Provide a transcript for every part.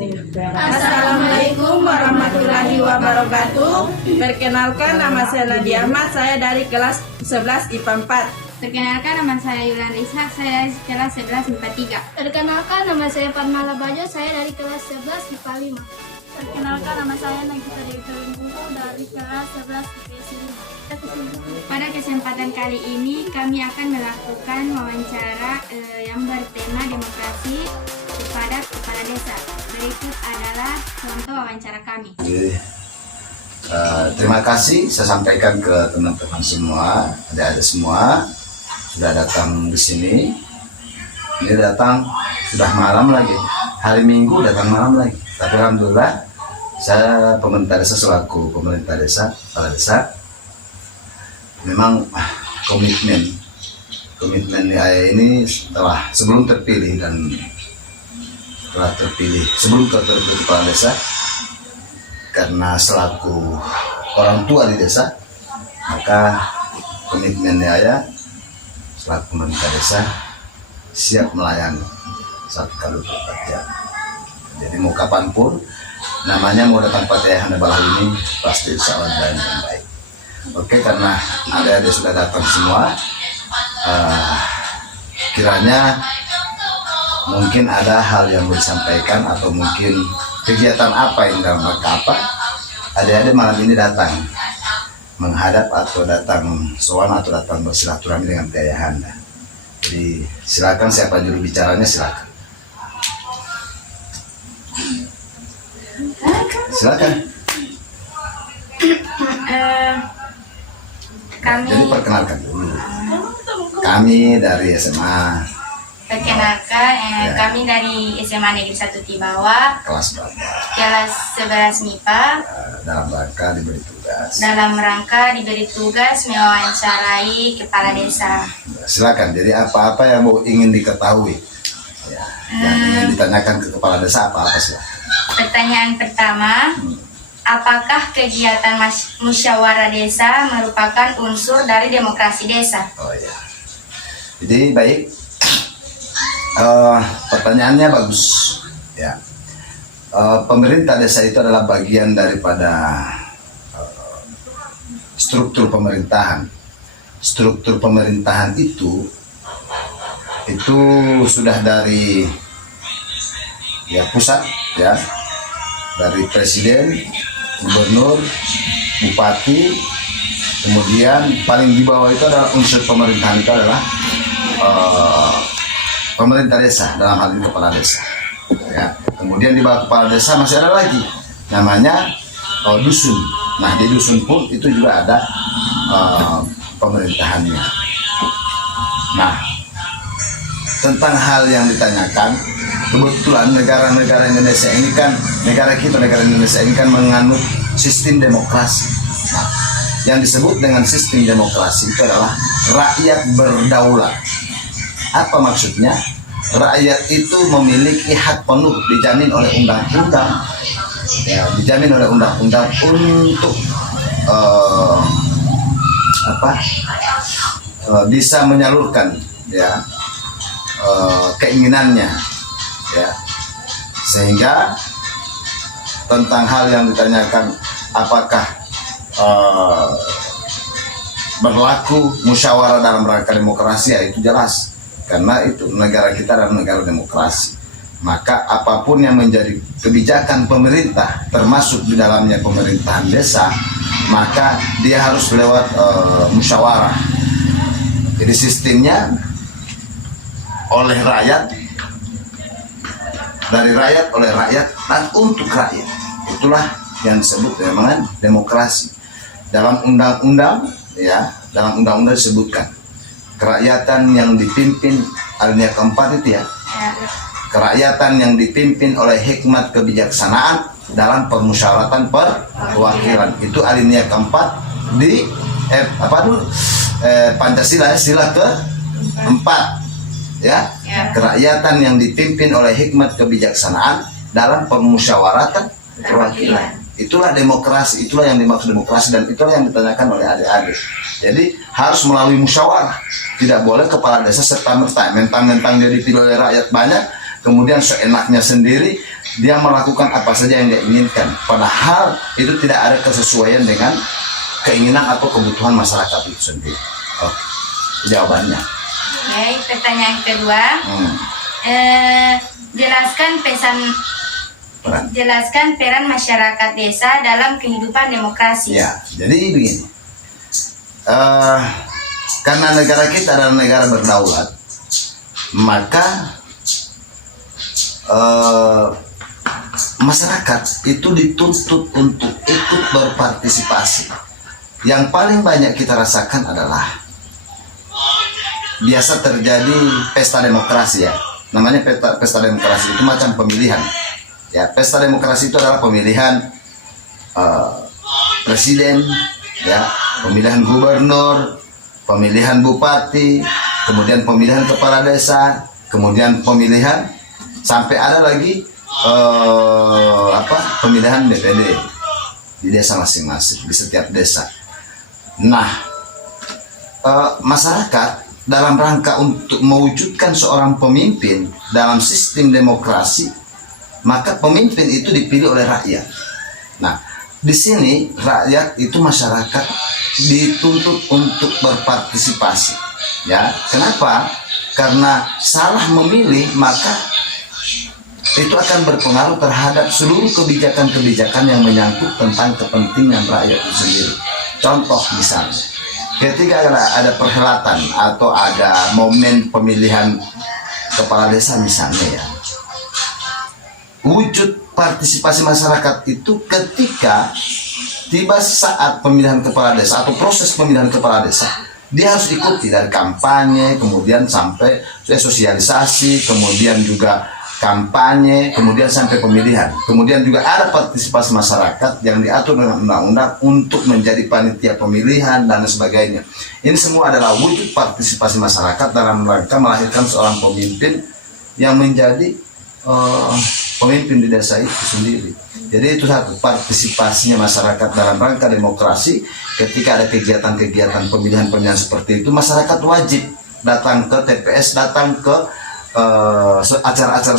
Assalamualaikum warahmatullahi wabarakatuh. Perkenalkan, nama saya Nadia Ahmad, saya dari kelas 11 IPA 4. Perkenalkan, nama saya Yulan Ishak, saya dari kelas 11 IPA 3. Perkenalkan, nama saya Fatmala Bajo, saya dari kelas 11 IPA 5. Perkenalkan, nama saya Nagita Dewi Kalimpungku dari kelas 11 IPS 5. Pada kesempatan kali ini kami akan melakukan wawancara yang bertema demokrasi kepada kepala desa. Berikut adalah contoh wawancara kami. Terima kasih saya sampaikan ke teman-teman semua, adik-adik semua sudah datang di sini. Ini datang sudah malam lagi, hari Minggu datang malam lagi. Tapi alhamdulillah saya pemerintah desa selaku pemerintah desa, kepala desa, memang komitmen ini setelah sebelum terpilih sebelum terpilih kepala desa, karena selaku orang tua di desa, maka komitmennya saya selaku pemerintah desa siap melayani 1x24 jam. Jadi mau kapanpun namanya mau datang pada Hana Balah ini pasti insya Allah dengan baik. Oke, karena adik-adik sudah datang semua, kiranya mungkin ada hal yang mau disampaikan atau mungkin kegiatan apa yang dalam rangka apa adik-adik malam ini datang menghadap atau datang sowan atau datang bersilaturahmi dengan Ayahanda. Jadi silakan, siapa juru bicaranya, silakan. Silakan. Jadi perkenalkan dulu. Kami dari SMA. Perkenalkan, kami dari SMA Negeri 1 Tibawa, Kelas berapa? kelas 11 MIPA. Dalam rangka diberi tugas. Dalam rangka diberi tugas mewawancarai kepala desa. Silakan. Jadi apa-apa yang ingin diketahui, ya, yang ingin ditanyakan ke kepala desa apa sih? Pertanyaan pertama, apakah kegiatan musyawarah desa merupakan unsur dari demokrasi desa? Oh ya. Jadi baik. Pertanyaannya bagus. Ya. Pemerintah desa itu adalah bagian daripada struktur pemerintahan. Struktur pemerintahan itu sudah dari pusat, ya, dari presiden, gubernur, bupati, kemudian paling di bawah itu adalah unsur pemerintahan itu adalah pemerintah desa, dalam hal ini kepala desa. Ya. Kemudian di bawah kepala desa masih ada lagi namanya dusun. Nah, di dusun pun itu juga ada pemerintahannya. Nah, tentang hal yang ditanyakan, kebetulan negara Indonesia ini kan negara Indonesia ini kan menganut sistem demokrasi. Nah, yang disebut dengan sistem demokrasi itu adalah rakyat berdaulat. Apa maksudnya? Rakyat itu memiliki hak penuh dijamin oleh undang-undang, ya, dijamin oleh undang-undang untuk bisa menyalurkan, ya, keinginannya, ya. Sehingga tentang hal yang ditanyakan apakah berlaku musyawarah dalam rangka demokrasi, ya itu jelas. Karena itu negara kita adalah negara demokrasi. Maka apapun yang menjadi kebijakan pemerintah, termasuk di dalamnya pemerintahan desa, maka dia harus lewat musyawarah. Jadi sistemnya oleh rakyat, dari rakyat, oleh rakyat, dan untuk rakyat. Itulah yang disebut dengan demokrasi. Dalam undang-undang, ya, dalam undang-undang disebutkan kerakyatan yang dipimpin, alinea keempat itu, ya, kerakyatan yang dipimpin oleh hikmat kebijaksanaan dalam permusyawaratan perwakilan. Itu alinea keempat di Pancasila, sila ke-4, ya. Kerakyatan yang dipimpin oleh hikmat kebijaksanaan dalam permusyawaratan perwakilan. Itulah demokrasi, itulah yang dimaksud demokrasi, dan itulah yang ditanyakan oleh adik-adik. Jadi harus melalui musyawarah. Tidak boleh kepala desa serta-merta mentang-mentang dia dipilih oleh rakyat banyak, kemudian seenaknya sendiri dia melakukan apa saja yang dia inginkan, padahal itu tidak ada kesesuaian dengan keinginan atau kebutuhan masyarakat itu sendiri. Oke, jawabannya. Oke, pertanyaan kedua. Jelaskan peran masyarakat desa dalam kehidupan demokrasi. Ya, jadi begini. Karena negara kita adalah negara berdaulat, maka masyarakat itu dituntut untuk ikut berpartisipasi. Yang paling banyak kita rasakan adalah biasa terjadi pesta demokrasi ya. Namanya pesta demokrasi itu macam pemilihan. Ya, pesta demokrasi itu adalah pemilihan presiden, ya, pemilihan gubernur, pemilihan bupati, kemudian pemilihan kepala desa, kemudian pemilihan sampai ada lagi pemilihan DPD di desa masing-masing, di setiap desa. Nah, masyarakat dalam rangka untuk mewujudkan seorang pemimpin dalam sistem demokrasi, maka pemimpin itu dipilih oleh rakyat. Nah, di sini rakyat itu masyarakat dituntut untuk berpartisipasi. Ya, kenapa? Karena salah memilih maka itu akan berpengaruh terhadap seluruh kebijakan-kebijakan yang menyangkut tentang kepentingan rakyat itu sendiri. Contoh misalnya, ketika ada perhelatan atau ada momen pemilihan kepala desa misalnya ya, wujud partisipasi masyarakat itu ketika tiba saat pemilihan kepala desa atau proses pemilihan kepala desa, dia harus ikuti dari kampanye, kemudian sampai sosialisasi, kemudian juga kampanye, kemudian sampai pemilihan. Kemudian juga ada partisipasi masyarakat yang diatur dengan undang-undang untuk menjadi panitia pemilihan dan sebagainya. Ini semua adalah wujud partisipasi masyarakat dalam rangka melahirkan seorang pemimpin yang menjadi pemimpin di desa itu sendiri. Jadi itu satu, partisipasinya masyarakat dalam rangka demokrasi. Ketika ada kegiatan-kegiatan pemilihan-pemilihan seperti itu, masyarakat wajib datang ke TPS, datang ke acara-acara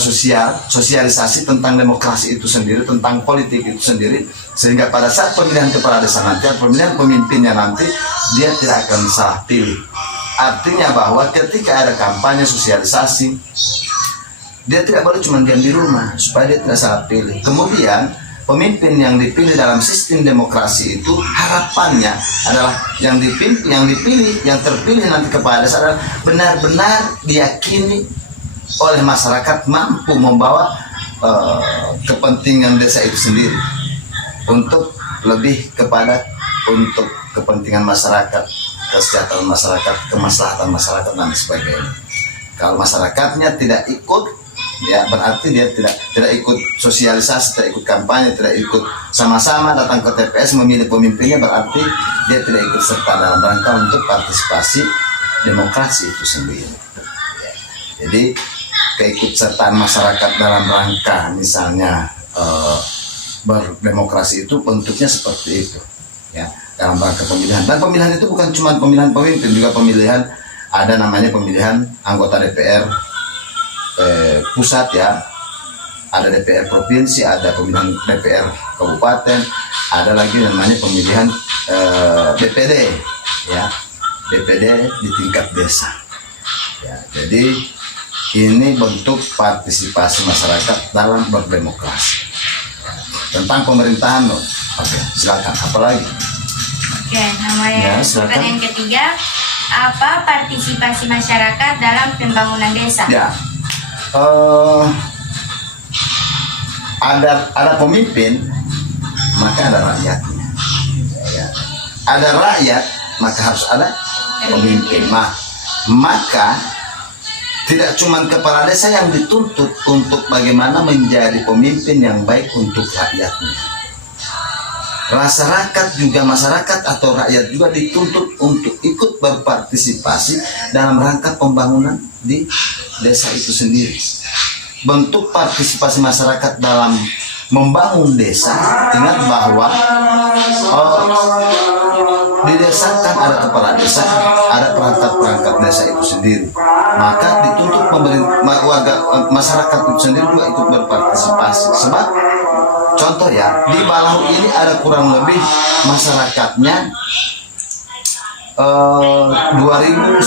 sosialisasi tentang demokrasi itu sendiri, tentang politik itu sendiri, sehingga pada saat pemilihan kepala desa nanti, pemilihan pemimpinnya nanti, dia tidak akan salah pilih. Artinya bahwa ketika ada kampanye sosialisasi, dia tidak boleh cuma diam di rumah supaya dia tidak salah pilih. Kemudian pemimpin yang dipilih dalam sistem demokrasi itu harapannya adalah yang dipilih, yang terpilih nanti kepala desa adalah benar-benar diyakini oleh masyarakat mampu membawa kepentingan desa itu sendiri untuk lebih kepada untuk kepentingan masyarakat, kesejahteraan masyarakat, kemaslahatan masyarakat dan sebagainya. Kalau masyarakatnya tidak ikut, ya berarti dia tidak ikut sosialisasi, tidak ikut kampanye, tidak ikut sama-sama datang ke TPS memilih pemimpinnya, berarti dia tidak ikut serta dalam rangka untuk partisipasi demokrasi itu sendiri. Ya. Jadi keikutsertaan masyarakat dalam rangka misalnya berdemokrasi itu bentuknya seperti itu, ya, dalam rangka pemilihan. Dan pemilihan itu bukan cuma pemilihan pemimpin, juga pemilihan ada namanya pemilihan anggota DPR pusat, ya, ada DPR provinsi, ada pemilihan DPR kabupaten, ada lagi namanya pemilihan DPD, ya, DPD di tingkat desa. Ya, jadi ini bentuk partisipasi masyarakat dalam berdemokrasi. Tentang pemerintahan, loh. Oke, silakan. Apalagi? Oke, namanya pertanyaan ketiga, apa partisipasi masyarakat dalam pembangunan desa? Ya, ada pemimpin, maka ada rakyatnya. Ya. Ada rakyat, maka harus ada pemimpin. Maka tidak cuma kepala desa yang dituntut untuk bagaimana menjadi pemimpin yang baik untuk rakyatnya. Masyarakat atau rakyat juga dituntut untuk ikut berpartisipasi dalam rangka pembangunan di desa itu sendiri. Bentuk partisipasi masyarakat dalam membangun desa, ingat bahwa di desa kan ada kepala desa, ada perangkat-perangkat desa itu sendiri. maka dituntut warga masyarakat itu sendiri juga ikut berpartisipasi. Sebab contoh ya, di Balahu ini ada kurang lebih masyarakatnya 2.987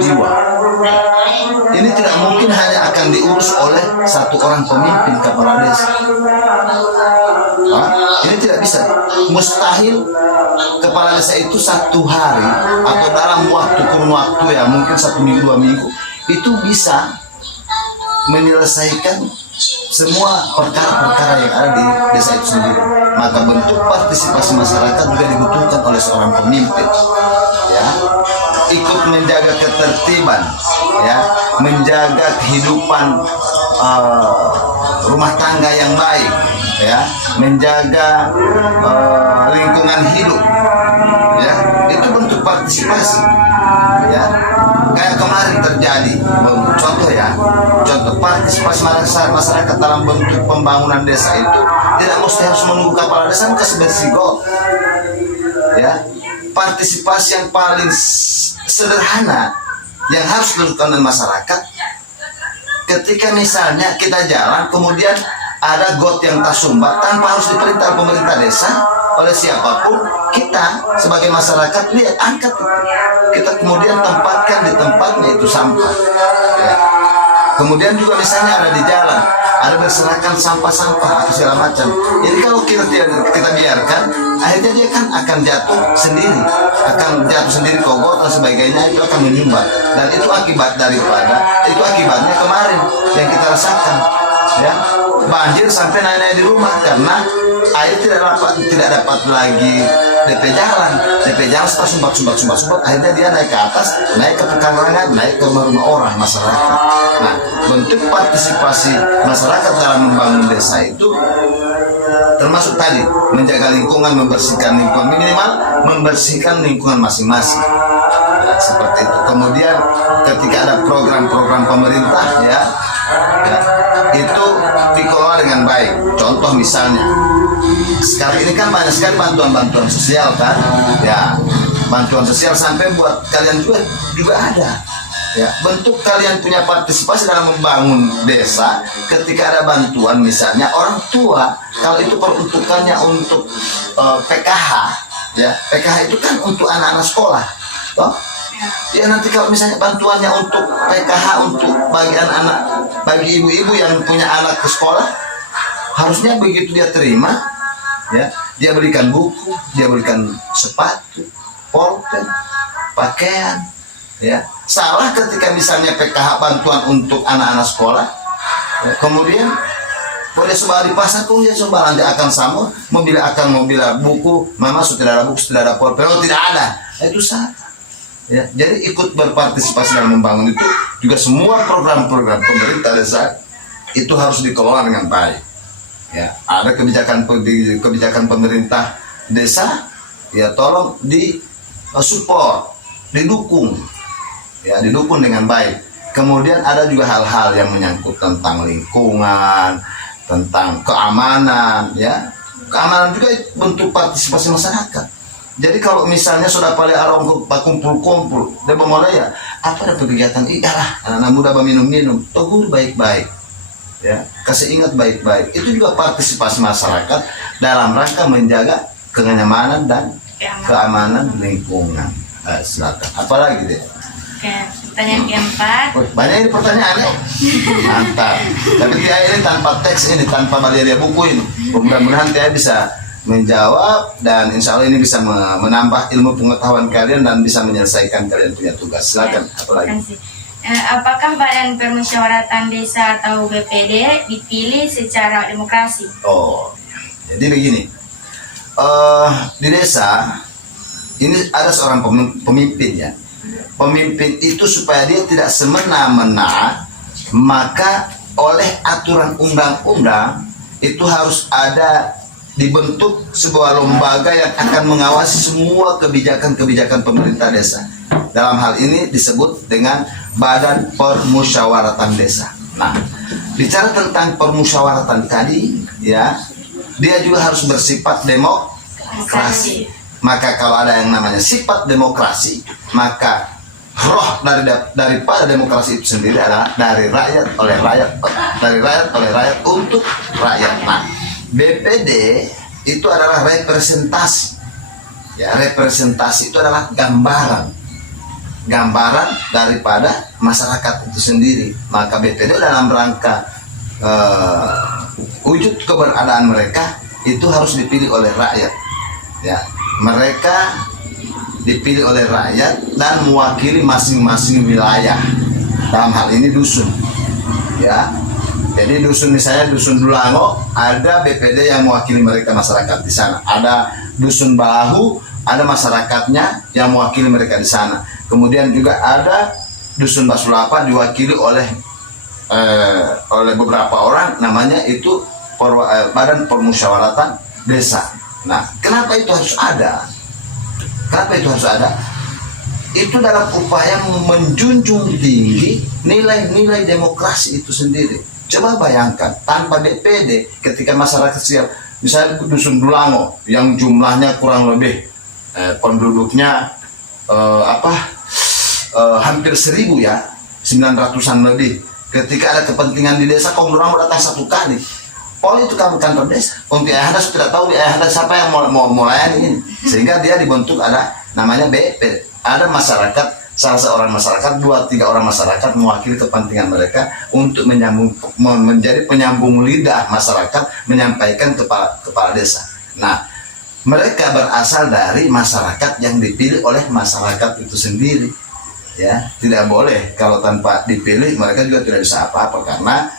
jiwa. Ini tidak mungkin hanya akan diurus oleh satu orang pemimpin kepala desa. Ini tidak bisa, mustahil kepala desa itu satu hari atau dalam kurun waktu ya mungkin 1 minggu 2 minggu itu bisa menyelesaikan semua perkara-perkara yang ada di desa itu sendiri. Maka bentuk partisipasi masyarakat juga dibutuhkan oleh seorang pemimpin, ya, ikut menjaga ketertiban, ya, menjaga kehidupan rumah tangga yang baik, ya, menjaga lingkungan hidup, ya, itu bentuk partisipasi, ya. Kayak kemarin terjadi, contoh ya, contoh partisipasi masyarakat dalam bentuk pembangunan desa itu tidak mesti harus menunggu kepala desa kasih bersih gol, ya. Partisipasi yang paling sederhana yang harus dilakukan oleh masyarakat, ketika misalnya kita jalan kemudian ada got yang tersumbat tanpa harus diperintah pemerintah desa oleh siapapun, kita sebagai masyarakat lihat angkat itu, kita kemudian tempatkan di tempatnya itu sampah, ya. Kemudian juga misalnya ada di jalan ada berserakan sampah-sampah atau segala macam. Jadi kalau kita biarkan, akhirnya dia kan akan jatuh sendiri ke got dan sebagainya, itu akan menyumbat. Dan itu akibatnya kemarin yang kita rasakan, ya, banjir sampai naik-naik di rumah karena air tidak dapat lagi DP jalan setelah sumbat, akhirnya dia naik ke atas, naik ke pekarangan, naik ke rumah-rumah orang masyarakat. Nah, bentuk partisipasi masyarakat dalam membangun desa itu termasuk tadi menjaga lingkungan, membersihkan lingkungan, minimal membersihkan lingkungan masing-masing, ya, seperti itu. Kemudian ketika ada program-program pemerintah, ya, itu dikelola dengan baik. Contoh misalnya sekarang ini kan banyak sekali bantuan sosial kan, ya, bantuan sosial sampai buat kalian juga ada, ya. Bentuk kalian punya partisipasi dalam membangun desa ketika ada bantuan, misalnya orang tua kalau itu peruntukannya untuk PKH, ya, PKH itu kan untuk anak-anak sekolah, toh. Ya, nanti kalau misalnya bantuannya untuk PKH untuk bagi ibu-ibu yang punya anak ke sekolah, harusnya begitu dia terima, ya, dia berikan buku, dia berikan sepatu, pulpen, pakaian, ya. Salah ketika misalnya PKH bantuan untuk anak-anak sekolah, ya, kemudian boleh sebar di pasar, kemudian sebar nanti akan sama, mobil buku, mama sudah ada buku, sudah ada pulpen, tidak ada, itu salah. Ya, jadi ikut berpartisipasi dalam membangun itu juga semua program-program pemerintah desa itu harus dikelola dengan baik. Ya, ada kebijakan pemerintah desa, ya, tolong di support, didukung, ya, didukung dengan baik. Kemudian ada juga hal-hal yang menyangkut tentang lingkungan, tentang keamanan, ya, keamanan juga bentuk partisipasi masyarakat. Jadi kalau misalnya sudah pada orang kumpul-kumpul, dia memulai ya, apa ada kegiatan, iyalah anak-anak muda minum-minum, tegur baik-baik, ya, kasih ingat baik-baik. Itu juga partisipasi masyarakat dalam rangka menjaga kenyamanan dan keamanan lingkungan. Silakan. Apalagi deh? Oke, pertanyaan keempat. Banyak ini pertanyaannya. Mantap. Tapi dia ini tanpa teks ini, tanpa malaria buku ini. Mudah-mudahan dia bisa menjawab dan insya Allah ini bisa menambah ilmu pengetahuan kalian dan bisa menyelesaikan kalian punya tugas. Silakan. Apalagi? Apakah Badan Permusyawaratan Desa atau BPD dipilih secara demokrasi? Oh, jadi begini. Di desa ini ada seorang pemimpin, ya. Pemimpin itu supaya dia tidak semena-mena, maka oleh aturan undang-undang itu harus ada dibentuk sebuah lembaga yang akan mengawasi semua kebijakan-kebijakan pemerintah desa. Dalam hal ini disebut dengan Badan Permusyawaratan Desa. Nah, bicara tentang permusyawaratan tadi, ya, dia juga harus bersifat demokrasi. Maka kalau ada yang namanya sifat demokrasi, maka roh daripada demokrasi itu sendiri adalah dari rakyat oleh rakyat, dari rakyat oleh rakyat untuk rakyat. Nah, BPD itu adalah representasi. Ya, representasi itu adalah gambaran daripada masyarakat itu sendiri. Maka BPD dalam rangka wujud keberadaan mereka itu harus dipilih oleh rakyat. Ya, mereka dipilih oleh rakyat dan mewakili masing-masing wilayah. Dalam hal ini dusun. Ya. Jadi dusun, misalnya dusun Dulango, ada BPD yang mewakili mereka masyarakat di sana. Ada dusun Balahu, ada masyarakatnya yang mewakili mereka di sana. Kemudian juga ada dusun Basulapa diwakili oleh beberapa orang, namanya itu Badan Permusyawaratan Desa. Nah, kenapa itu harus ada? Kenapa itu harus ada? Itu dalam upaya menjunjung tinggi nilai-nilai demokrasi itu sendiri. Coba bayangkan, tanpa BPD, ketika masyarakat siap, misalnya dusun Dulango yang jumlahnya kurang lebih penduduknya hampir 1.000 ya, 900-an lebih. Ketika ada kepentingan di desa, Kong Durang datang 1 kali. Oh, itu kantor desa. Untuk Ayahanda sudah tahu di Ayahanda siapa yang mau melayani ini. Sehingga dia dibentuk ada namanya BP. Ada masyarakat, salah seorang masyarakat, 2-3 orang masyarakat mewakili kepentingan mereka untuk menjadi penyambung lidah masyarakat menyampaikan kepala desa. Nah, mereka berasal dari masyarakat yang dipilih oleh masyarakat itu sendiri. Ya, tidak boleh kalau tanpa dipilih mereka juga tidak bisa apa-apa, karena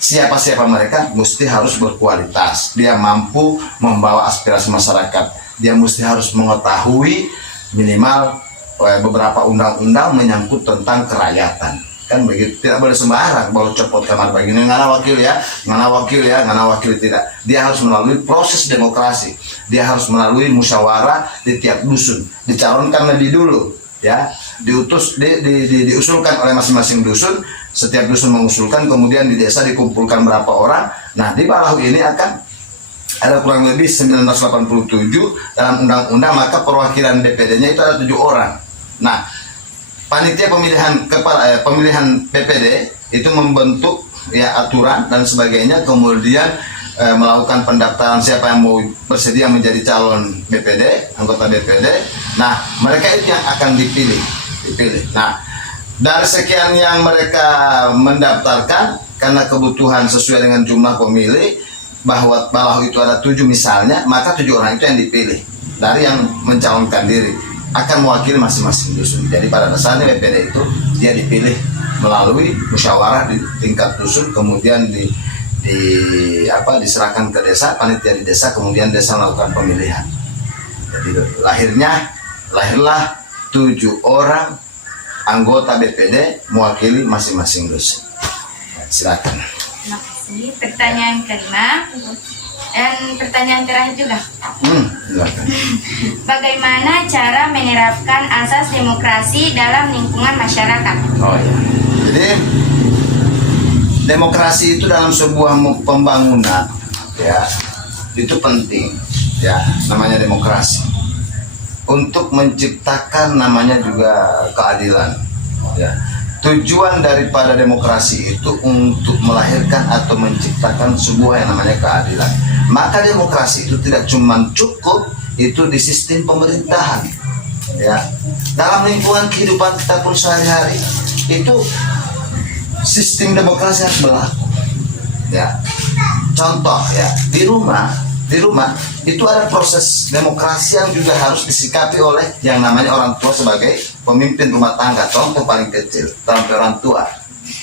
siapa-siapa mereka mesti harus berkualitas. Dia mampu membawa aspirasi masyarakat. Dia mesti harus mengetahui minimal beberapa undang-undang menyangkut tentang kerakyatan. Kan begitu, tidak boleh sembarang baru copot kamar begini, ngana wakil ya, ngana wakil tidak. Dia harus melalui proses demokrasi. Dia harus melalui musyawarah di tiap dusun. Dicalonkan lebih dulu, ya, diusulkan oleh masing-masing dusun. Setiap dusun mengusulkan, kemudian di desa dikumpulkan berapa orang. Nah, di Balahu ini akan ada kurang lebih 987 dalam undang-undang, maka perwakilan DPD-nya itu ada 7 orang. Nah, panitia pemilihan PPD itu membentuk ya aturan dan sebagainya, kemudian melakukan pendaftaran siapa yang mau bersedia menjadi calon BPD, anggota BPD. Nah, mereka itu yang akan dipilih. Nah, dari sekian yang mereka mendaftarkan, karena kebutuhan sesuai dengan jumlah pemilih, bahwa Balahu itu ada 7 misalnya, maka 7 orang itu yang dipilih dari yang mencalonkan diri akan mewakili masing-masing dusun. Jadi pada dasarnya BPD itu dia dipilih melalui musyawarah di tingkat dusun, kemudian diserahkan ke desa, panitia di desa, kemudian desa melakukan pemilihan. Jadi lahirlah 7 orang anggota BPD mewakili masing-masing dusun. Silakan. Terima kasih. Pertanyaan kelima dan pertanyaan terakhir juga. Silakan. Bagaimana cara menerapkan asas demokrasi dalam lingkungan masyarakat? Oh ya. Jadi demokrasi itu dalam sebuah pembangunan, ya, itu penting, ya, namanya demokrasi. Untuk menciptakan namanya juga keadilan, ya. Tujuan daripada demokrasi itu untuk melahirkan atau menciptakan sebuah yang namanya keadilan. Maka demokrasi itu tidak cuma cukup itu di sistem pemerintahan, ya. Dalam lingkungan kehidupan kita pun sehari-hari itu sistem demokrasi harus berlaku, ya. Contoh, ya, di rumah itu ada proses demokrasi yang juga harus disikapi oleh yang namanya orang tua sebagai pemimpin rumah tangga. Contoh paling kecil, sampai orang tua,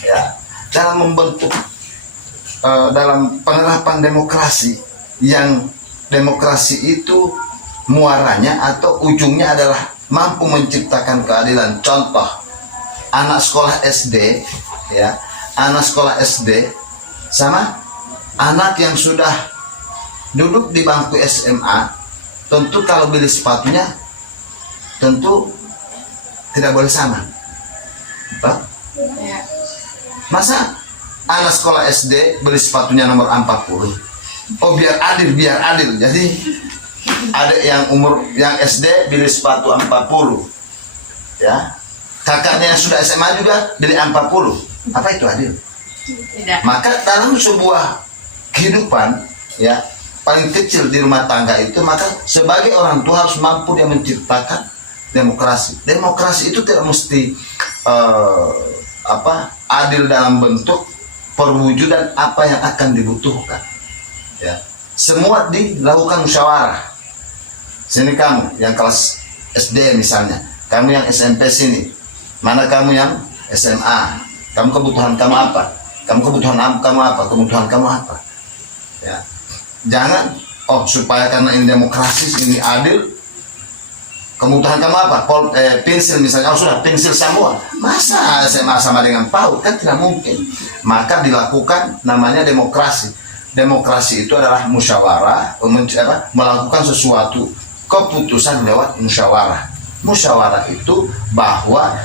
ya, dalam membentuk dalam penerapan demokrasi, yang demokrasi itu muaranya atau ujungnya adalah mampu menciptakan keadilan. Contoh, anak sekolah SD, ya, anak sekolah SD sama anak yang sudah duduk di bangku SMA, tentu kalau beli sepatunya tentu tidak boleh sama. Masa anak sekolah SD beli sepatunya nomor 40? Oh, biar adil. Jadi ada yang SD beli sepatu 40, ya. kakaknya yang sudah SMA juga beli 40. Apa itu adil? Tidak. Maka dalam sebuah kehidupan ya paling kecil di rumah tangga itu, maka sebagai orang tua harus mampu dia menciptakan demokrasi. Demokrasi itu tidak mesti adil dalam bentuk perwujudan apa yang akan dibutuhkan. Ya, semua dilakukan musyawarah. Sini kamu yang kelas SD misalnya, kamu yang SMP sini, mana kamu yang SMA, kamu kebutuhan kamu apa, kebutuhan kamu apa. Ya, jangan supaya karena ini demokrasi, ini adil, kebutuhan kamu apa? Pensil misalnya, sudah pensil semua. Masa SMA sama dengan PAUD? Kan tidak mungkin. Maka dilakukan namanya demokrasi. Demokrasi itu adalah musyawarah, melakukan sesuatu keputusan lewat musyawarah. Musyawarah itu bahwa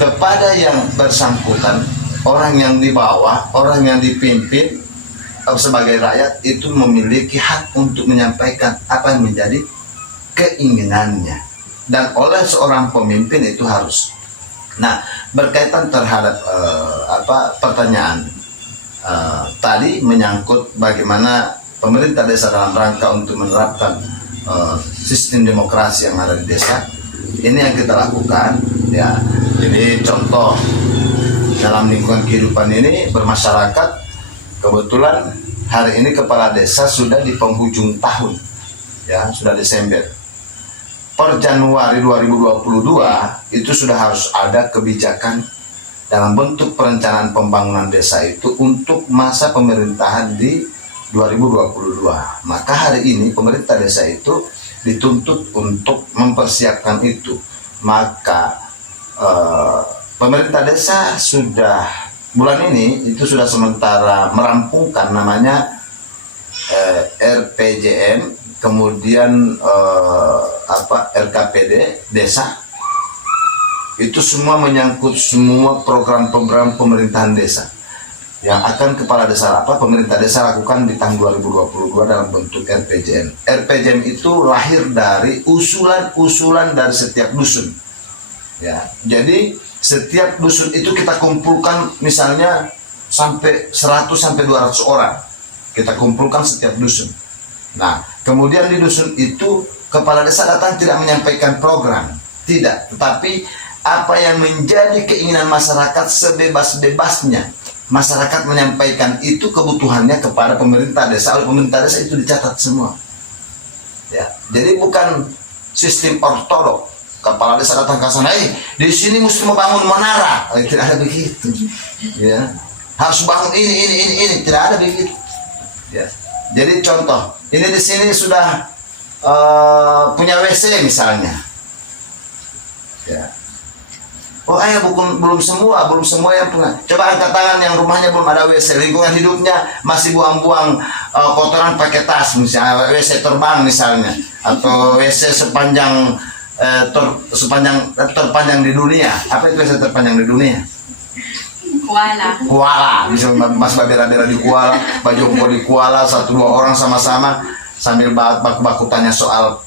kepada yang bersangkutan, orang yang di bawah, orang yang dipimpin sebagai rakyat itu memiliki hak untuk menyampaikan apa yang menjadi keinginannya. Dan oleh seorang pemimpin itu harus. Nah, berkaitan terhadap pertanyaan tadi menyangkut bagaimana pemerintah desa dalam rangka untuk menerapkan sistem demokrasi yang ada di desa. Ini yang kita lakukan ya. Jadi contoh dalam lingkungan kehidupan ini bermasyarakat, kebetulan hari ini kepala desa sudah di penghujung tahun ya, sudah Desember. Per Januari 2022 itu sudah harus ada kebijakan dalam bentuk perencanaan pembangunan desa itu untuk masa pemerintahan di 2022. Maka hari ini pemerintah desa itu dituntut untuk mempersiapkan itu. Maka pemerintah desa sudah bulan ini itu sudah sementara merampungkan namanya RPJM, kemudian RKPD desa. Itu semua menyangkut semua program-program pemerintahan desa yang akan kepala desa pemerintah desa lakukan di tahun 2022 dalam bentuk RPJM. RPJM itu lahir dari usulan-usulan dari setiap dusun. Ya, jadi setiap dusun itu kita kumpulkan misalnya sampai 100 sampai 200 orang. Kita kumpulkan setiap dusun. Nah, kemudian di dusun itu kepala desa datang tidak menyampaikan program, tidak, tetapi apa yang menjadi keinginan masyarakat sebebas-bebasnya. Masyarakat menyampaikan itu kebutuhannya kepada pemerintah desa, oleh pemerintah desa itu dicatat semua. Ya, jadi bukan sistem ortodok. Kepala desa datang ke sana, di sini mesti membangun menara, tidak ada begitu. Ya, harus bangun ini, tidak ada begitu. Ya, jadi contoh, ini di sini sudah punya WC misalnya. Ya. Oh belum semua yang punya. Coba angkat tangan yang rumahnya belum ada WC, lingkungan hidupnya masih buang-buang kotoran pakai tas, misalnya WC terbang misalnya, atau WC terpanjang di dunia. Apa itu WC terpanjang di dunia? Kuala. Bisa Mas Babera di Kuala, Pak Joko di Kuala, 1-2 orang sama-sama sambil baku-baku tanya soal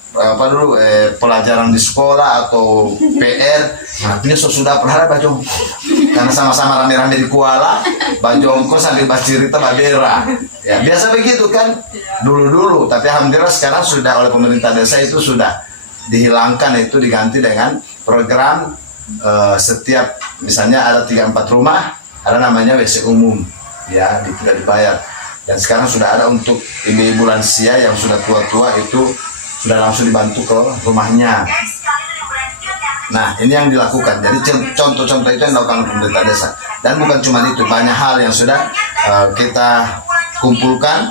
pelajaran di sekolah atau PR. Nah, ini sudah pernah Pak Jongko, karena sama-sama rame-rame di Kuala, Pak Jongko sambil bercerita Babera. Ya, biasa begitu kan dulu. Tapi alhamdulillah sekarang sudah oleh pemerintah desa itu sudah dihilangkan, itu diganti dengan program setiap misalnya ada 3-4 rumah ada namanya WC umum ya, tidak dibayar. Dan sekarang sudah ada untuk ibu-ibu lansia yang sudah tua-tua itu sudah langsung dibantu ke rumahnya. Nah, ini yang dilakukan. Jadi contoh-contoh itu yang dilakukan pemerintah desa. Dan bukan cuma itu, banyak hal yang sudah kita kumpulkan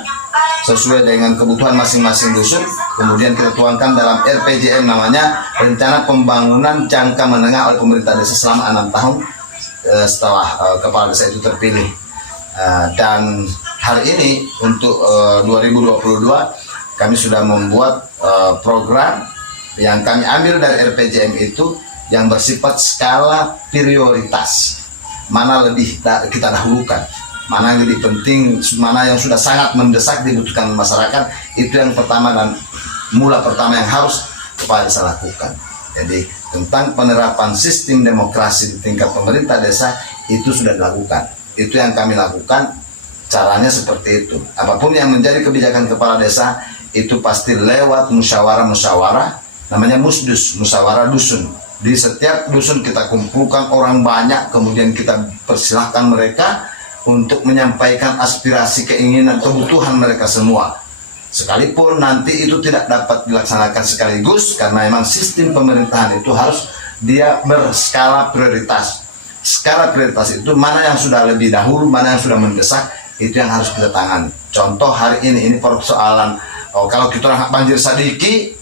sesuai dengan kebutuhan masing-masing dusun. Kemudian kita tuangkan dalam RPJM, namanya Rencana Pembangunan Jangka Menengah oleh pemerintah desa selama 6 tahun setelah kepala desa itu terpilih. Dan hari ini untuk 2022 kami sudah membuat program yang kami ambil dari RPJM itu yang bersifat skala prioritas. Mana lebih kita dahulukan, mana yang lebih penting, mana yang sudah sangat mendesak dibutuhkan masyarakat, itu yang pertama dan mula pertama yang harus kepala desa lakukan. Jadi tentang penerapan sistem demokrasi di tingkat pemerintah desa itu sudah dilakukan. Itu yang kami lakukan, caranya seperti itu. Apapun yang menjadi kebijakan kepala desa itu pasti lewat musyawarah, namanya musdus, musyawarah dusun. Di setiap dusun kita kumpulkan orang banyak, kemudian kita persilahkan mereka untuk menyampaikan aspirasi, keinginan, kebutuhan mereka semua. Sekalipun nanti itu tidak dapat dilaksanakan sekaligus, karena memang sistem pemerintahan itu harus dia berskala prioritas. Skala prioritas itu mana yang sudah lebih dahulu, mana yang sudah mendesak, itu yang harus kita tangani. Contoh hari ini persoalan, kalau kita orang banjir sadiki,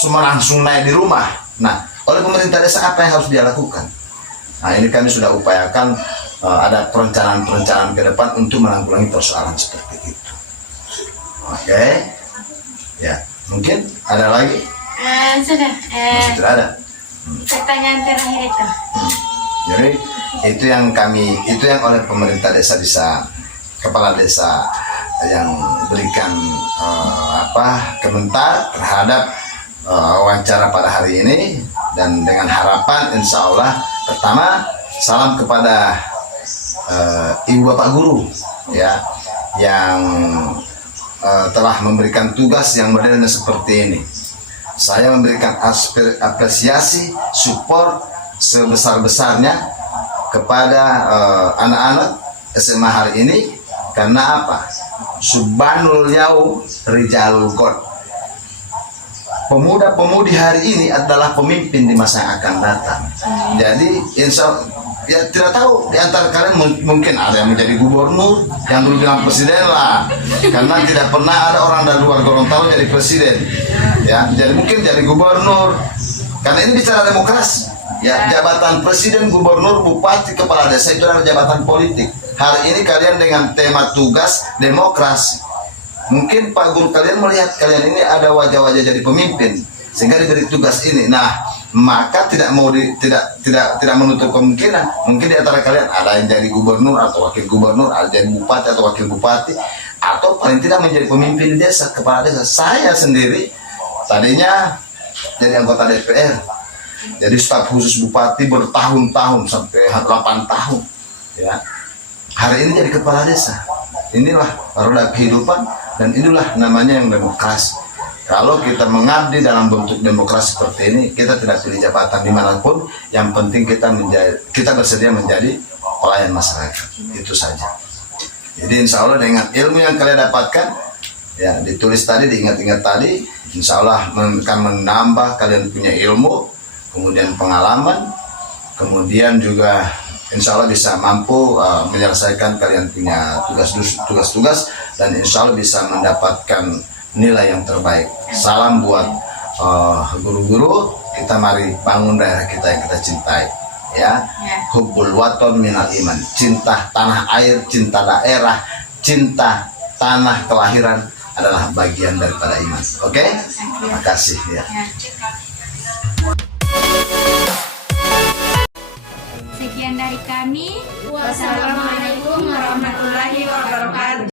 semua langsung naik di rumah. Nah, oleh pemerintah desa apa yang harus dia lakukan? Nah, ini kami sudah upayakan ada perencanaan-perencanaan ke depan untuk menanggulangi persoalan seperti itu. Oke, ya mungkin ada lagi? Sudah. Masih tidak ada. Pertanyaan terakhir itu. Jadi itu yang oleh pemerintah desa bisa, kepala desa yang berikan komentar terhadap wawancara pada hari ini, dan dengan harapan insya Allah pertama salam kepada ibu bapak guru ya yang telah memberikan tugas yang modernnya seperti ini. Saya memberikan apresiasi, support sebesar-besarnya kepada anak-anak SMA hari ini. Karena apa? Subhanul yaum rijalul qad. Pemuda-pemudi hari ini adalah pemimpin di masa yang akan datang. Jadi insya ya tidak tahu di antara kalian mungkin ada yang menjadi gubernur, yang dulu bilang presiden lah, karena tidak pernah ada orang dari luar Gorontalo jadi presiden. Ya, jadi mungkin jadi gubernur. Karena ini bicara demokrasi. Ya, jabatan presiden, gubernur, bupati, kepala desa itu adalah jabatan politik. Hari ini kalian dengan tema tugas demokrasi. Mungkin Pak Guru kalian melihat kalian ini ada wajah-wajah jadi pemimpin sehingga diberi tugas ini. Nah, maka tidak menutup kemungkinan mungkin di antara kalian ada yang jadi gubernur atau wakil gubernur, ada jadi bupati atau wakil bupati, atau paling tidak menjadi pemimpin desa, kepala desa. Saya sendiri tadinya jadi anggota DPR, jadi staf khusus bupati bertahun-tahun sampai 8 tahun. Ya, hari ini jadi kepala desa. Inilah roda kehidupan dan inilah namanya yang demokrasi. Kalau kita mengabdi dalam bentuk demokrasi seperti ini, kita tidak pilih jabatan dimanapun. Yang penting kita bersedia menjadi pelayan masyarakat. Itu saja. Jadi insya Allah dengan ilmu yang kalian dapatkan, ya ditulis tadi, diingat-ingat tadi, insya Allah akan menambah kalian punya ilmu, kemudian pengalaman, kemudian juga insya Allah bisa mampu menyelesaikan kalian punya tugas-tugas, dan insya Allah bisa mendapatkan nilai yang terbaik. Salam buat guru-guru, kita mari bangun daerah kita yang kita cintai. Ya, hubbul waton minal iman, cinta tanah air, cinta daerah, cinta tanah kelahiran adalah bagian daripada iman. Oke? Terima kasih ya. Sekian dari kami. Wassalamualaikum warahmatullahi wabarakatuh.